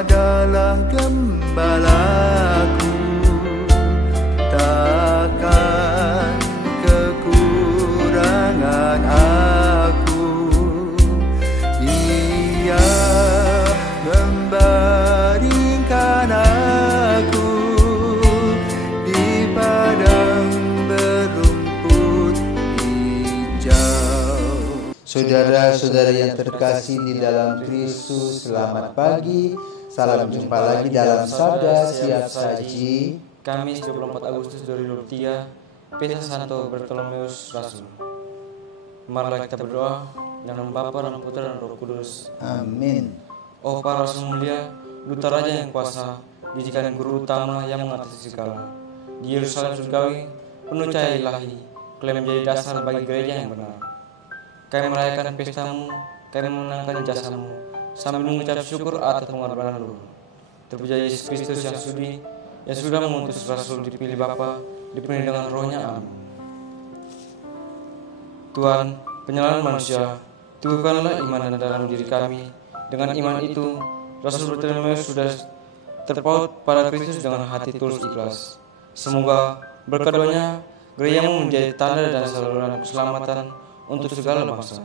adalah gembalaku, takkan kekurangan aku. Ia membaringkan aku di padang berumput hijau. Saudara-saudara yang terkasih di dalam Kristus, selamat pagi. Salam jumpa lagi dalam Sabda Siap Saji. Kamis 24 Agustus 2023, Pesta Santo Bartolomeus Rasul. Marilah kita berdoa dalam Bapa dan Putra dan Roh Kudus. Amin. Oh para Rasul mulia, Duta Raja yang kuasa, didikan guru utama yang mengatasi segala. Di Yerusalem surgawi, penuh cahaya ilahi, klaim menjadi dasar bagi gereja yang benar. Kami merayakan pestamu, kami mengenangkan jasamu, sambil mengucap syukur atas pengorbanan luhur. Terpuja Yesus Kristus yang sudah mengutus Rasul dipilih Bapa, dipenuhi dengan Roh-Nya. Amin. Tuhan, penyelamat manusia, teguhkanlah iman dalam diri kami. Dengan iman itu, Rasul Bartolomeus sudah terpaut pada Kristus dengan hati tulus ikhlas. Semoga berkat doanya, gerejamu menjadi tanda dan saluran keselamatan untuk segala bangsa.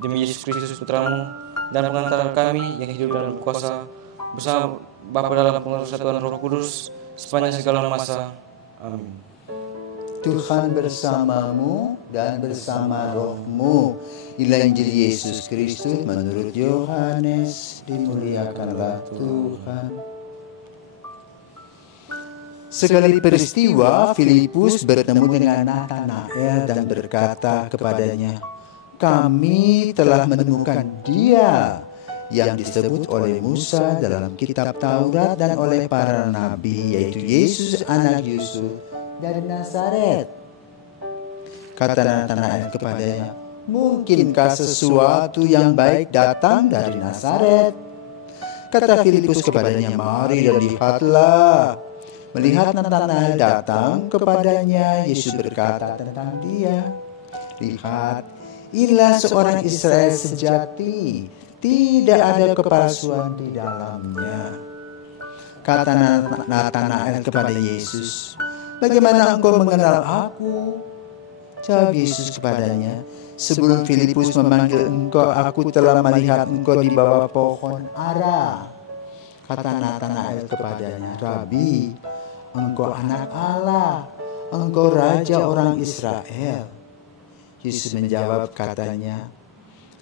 Demi Yesus Kristus Putramu dan pengantara kami yang hidup dan berkuasa bersama Bapa dalam persatuan Roh Kudus sepanjang segala masa. Amin. Tuhan bersamamu dan bersama rohmu. Inilah Injil Yesus Kristus menurut Yohanes. Dimuliakanlah Tuhan. Sekali peristiwa, Filipus bertemu dengan Natanael dan berkata kepadanya, "Kami telah menemukan Dia yang disebut oleh Musa dalam kitab Taurat dan oleh para nabi, yaitu Yesus anak Yusuf dari Nazaret." Kata Natanael kepadanya, "Mungkinkah sesuatu yang baik datang dari Nazaret?" Kata Filipus kepadanya, "Mari dan lihatlah." Melihat Natanael datang kepadanya, Yesus berkata tentang dia, "Lihat, inilah seorang Israel sejati, tidak ada kepalsuan di dalamnya." Kata Natanael kepada Yesus, "Bagaimana engkau mengenal aku?" Jawab Yesus kepadanya, "Sebelum Filipus memanggil engkau, aku telah melihat engkau di bawah pohon ara." Kata Natanael kepadanya, "Rabi, engkau anak Allah, engkau raja orang Israel." Yesus menjawab katanya,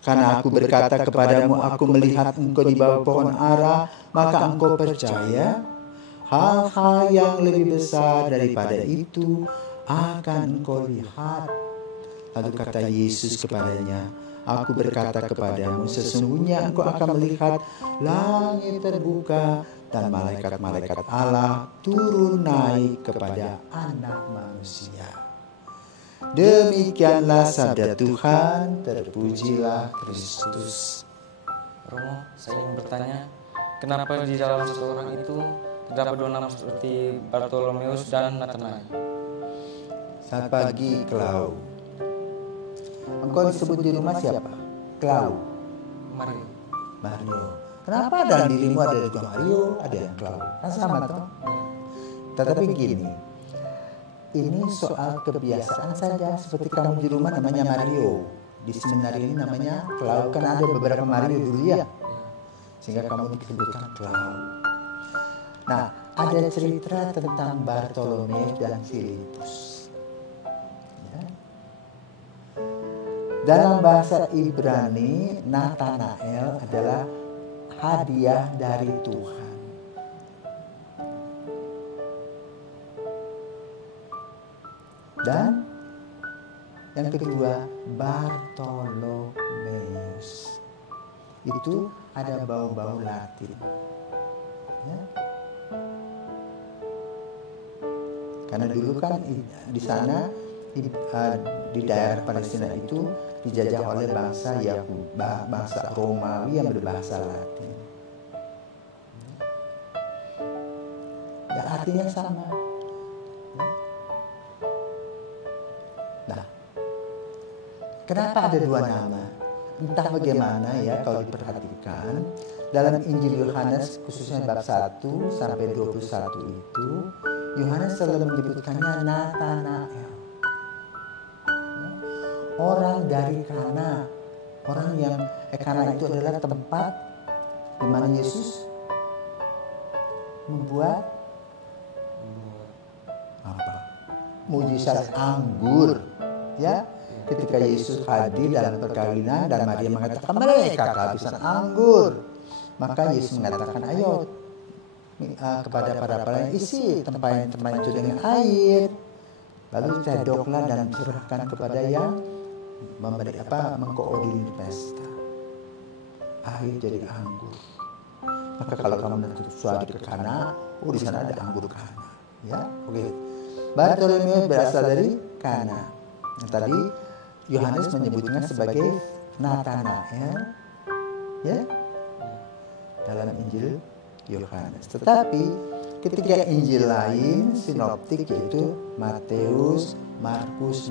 "Karena aku berkata kepadamu, aku melihat engkau di bawah pohon ara, maka engkau percaya? Hal-hal yang lebih besar daripada itu akan engkau lihat." Lalu kata Yesus kepadanya, "Aku berkata kepadamu, sesungguhnya engkau akan melihat langit terbuka dan malaikat-malaikat Allah turun naik kepada Anak Manusia." Demikianlah sabda Tuhan, terpujilah Kristus. Romo, saya ingin bertanya, kenapa di dalam satu orang itu terdapat dua nama seperti Bartolomeus dan Natanael? Selamat pagi, Klau. Engkau disebut di rumah siapa? Klau. Mario. Mario. Kenapa dalam dirimu ada juga Mario, ada yang Klau? Kan sama toh? Tetapi gini, ini soal kebiasaan saja. Seperti kamu di rumah namanya Mario, di seminar ini namanya Klau. Kan ada beberapa Mario dulu ya, sehingga kamu disebutkan Klau. Nah, ada cerita tentang Bartolomeus dan Filipus. Dalam bahasa Ibrani, Natanael adalah hadiah dari Tuhan. Dan yang kedua, Bartolomeus. Itu ada bau-bau Latin. Ya. Karena dulu kan di sana, di daerah Palestina itu dijajah oleh bangsa Yahudi, bangsa Romawi yang berbahasa Latin. Ya, artinya sama. Nah, kenapa ada dua nama? entah bagaimana ya kalau diperhatikan dalam Injil Yohanes khususnya bab 1 sampai 21 itu Yohanes selalu menyebutkannya Natanael. Orang dari Kana. Orang yang Kana itu adalah tempat di mana Yesus membuat apa? Mujizat anggur, ya. Ketika Yesus hadir dalam perkawinan dan Maria mengatakan mereka kehabisan anggur, maka Yesus mengatakan ayo kepada para pelayan isi tempat itu dengan air, lalu cedoklah dan serahkan kepada yang mengkoordinir pesta. Air jadi anggur. Maka kalau kamu nanti suatu ke Kana, di sana ada anggur Kana, ya. Oke. Bartolomeus berasal dari Kana. Yang tadi Yohanes menyebutnya sebagai Natanael, ya, dalam Injil Yohanes. Tetapi ketika Injil lain sinoptik yaitu Matius, Markus,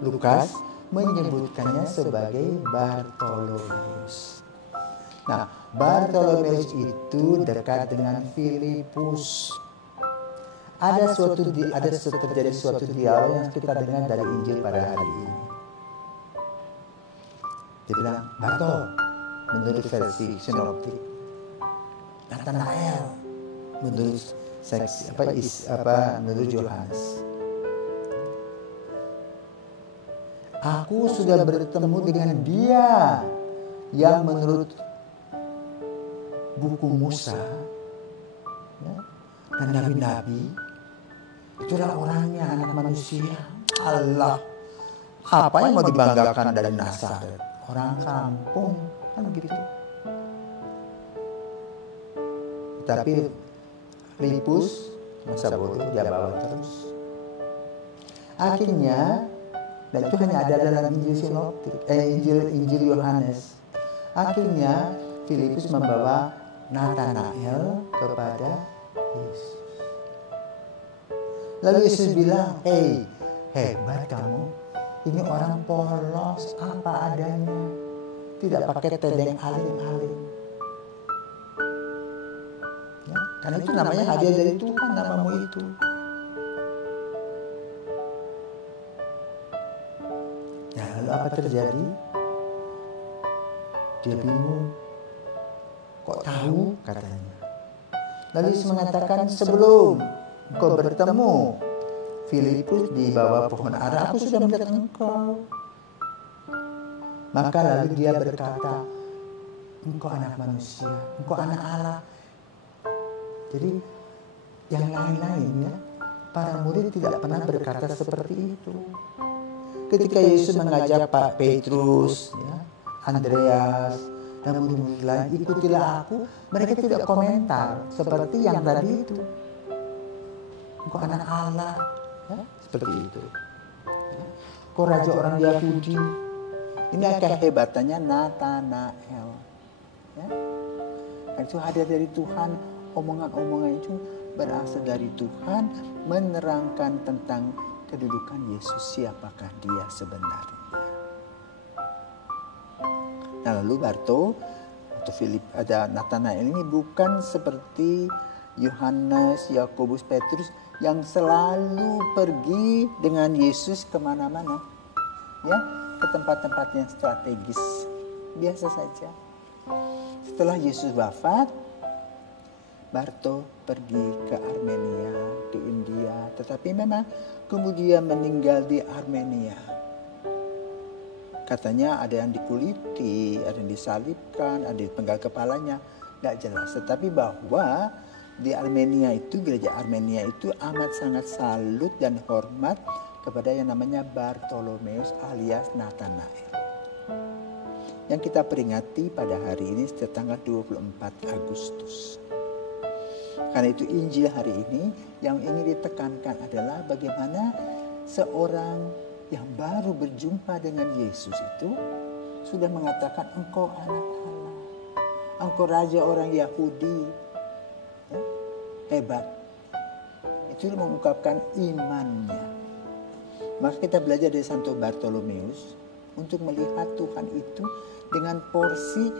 Lukas menyebutkannya sebagai Bartolomeus. Nah, Bartolomeus itu dekat dengan Filipus. Ada terjadi suatu dialog yang kita dengar dari Injil pada hari ini. Dia bilang, Barto, menurut versi sinoptik, Natanael, menurut menurut Yohanes. Aku sudah bertemu dengan dia yang menurut buku Musa, ya, dan nabi-nabi. Itulah orangnya, anak manusia. Allah, apa yang mau dibanggakan dari Nazaret? Orang kampung, kan begitu. Tapi Filipus masa bodoh, dia bawa terus. Akhirnya, dan itu hanya ada dalam Injil Yohanes. Akhirnya Filipus membawa Natanael kepada Yesus. Lalu Yesus bilang, hebat kamu. Ini orang polos apa adanya. Tidak pakai tedeng aling-aling. Ya, karena itu namanya hadiah dari Tuhan, namamu itu. Ya, lalu apa terjadi? Dia bingung. Kok tahu katanya. Lalu Yesus mengatakan, sebelum engkau bertemu Filipus di bawah pohon ara, aku sudah melihat engkau. Maka lalu dia berkata, engkau anak manusia, engkau anak Allah. Jadi yang lain-lain ya, para murid tidak pernah berkata seperti itu. Ketika Yesus mengajak Pak Petrus, ya, Andreas, dan murid-murid lain, ikutilah aku, mereka tidak komentar seperti yang tadi itu. Engkau anak Allah, ya, seperti itu. Kau raja orang Yahudi. Ini kehebatannya Natanael. Ya. Itu hadir dari Tuhan. Omongan-omongan itu berasal dari Tuhan, menerangkan tentang kedudukan Yesus, siapakah dia sebenarnya. Nah, lalu Barto atau Filip, ada Natanael ini bukan seperti Yohanes, Yakobus, Petrus yang selalu pergi dengan Yesus kemana-mana, ya, ke tempat-tempat yang strategis. Biasa saja. Setelah Yesus wafat, Barto pergi ke Armenia, ke India, tetapi memang kemudian meninggal di Armenia. Katanya ada yang dikuliti, ada yang disalibkan, ada yang penggal kepalanya, tidak jelas. Tetapi bahwa di Armenia itu, gereja Armenia itu amat sangat salut dan hormat kepada yang namanya Bartolomeus alias Natanael. Yang kita peringati pada hari ini tanggal 24 Agustus. Karena itu Injil hari ini yang ingin ditekankan adalah bagaimana seorang yang baru berjumpa dengan Yesus itu sudah mengatakan engkau anak Allah. Engkau raja orang Yahudi. Ya, hebat. Itu mengungkapkan imannya. Maka kita belajar dari Santo Bartolomeus. untuk melihat Tuhan itu dengan porsi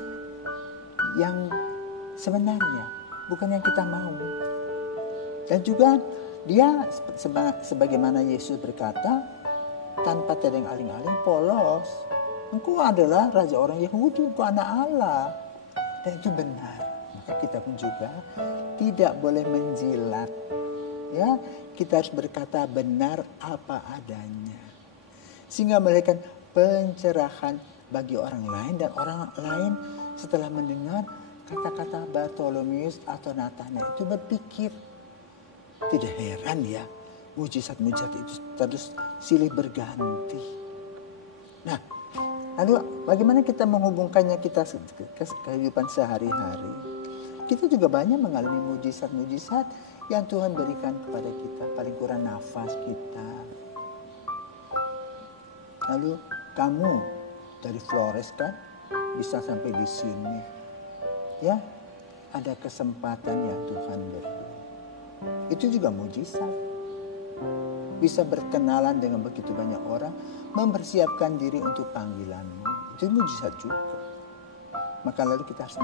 yang sebenarnya, bukan yang kita mau. Dan juga dia sebagaimana Yesus berkata, tanpa tedeng aling-aling, polos. Engkau adalah raja orang Yahudi, engkau anak Allah. Dan itu benar. Maka kita pun juga tidak boleh menjilat. Ya, kita harus berkata benar apa adanya. Sehingga melahirkan pencerahan bagi orang lain, dan orang lain setelah mendengar kata-kata Bartolomeus atau Nathanael itu berpikir. Tidak heran ya, mujizat-mujizat itu terus silih berganti. Nah, lalu bagaimana kita menghubungkannya kita ke kehidupan sehari-hari? Kita juga banyak mengalami mujizat-mujizat yang Tuhan berikan kepada kita, paling kurang nafas kita. Lalu kamu dari Flores kan bisa sampai di sini. Ya, ada kesempatan yang Tuhan beri. Itu juga mujizat. Bisa berkenalan dengan begitu banyak orang, mempersiapkan diri untuk panggilanmu. Itu mujizat juga. Maka lalu kita harus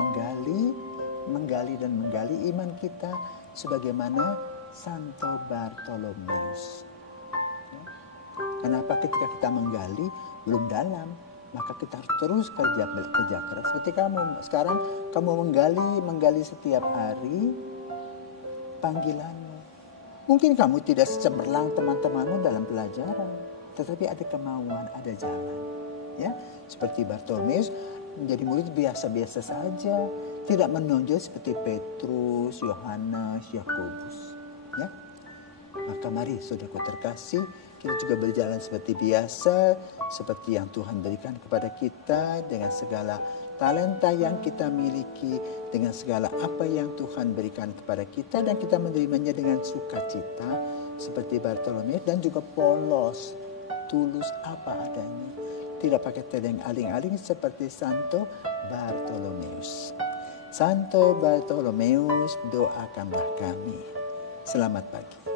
menggali iman kita sebagaimana Santo Bartolomeus. Kenapa ketika kita menggali belum dalam, maka kita harus terus kerja keras. Seperti kamu sekarang, kamu menggali setiap hari panggilanmu. Mungkin kamu tidak secemerlang teman-temanmu dalam pelajaran, tetapi ada kemauan, ada jalan. Ya, seperti Bartolomeus menjadi murid biasa-biasa saja, tidak menonjol seperti Petrus, Yohanes, Yakobus. Ya, maka mari saudaraku terkasih, kita juga berjalan seperti biasa, seperti yang Tuhan berikan kepada kita dengan segala talenta yang kita miliki, dengan segala apa yang Tuhan berikan kepada kita, dan kita menerimanya dengan sukacita seperti Bartolomeus dan juga polos, tulus apa adanya, tidak pakai tedeng aling-aling seperti Santo Bartolomeus. Santo Bartolomeus, doakanlah kami. Selamat pagi.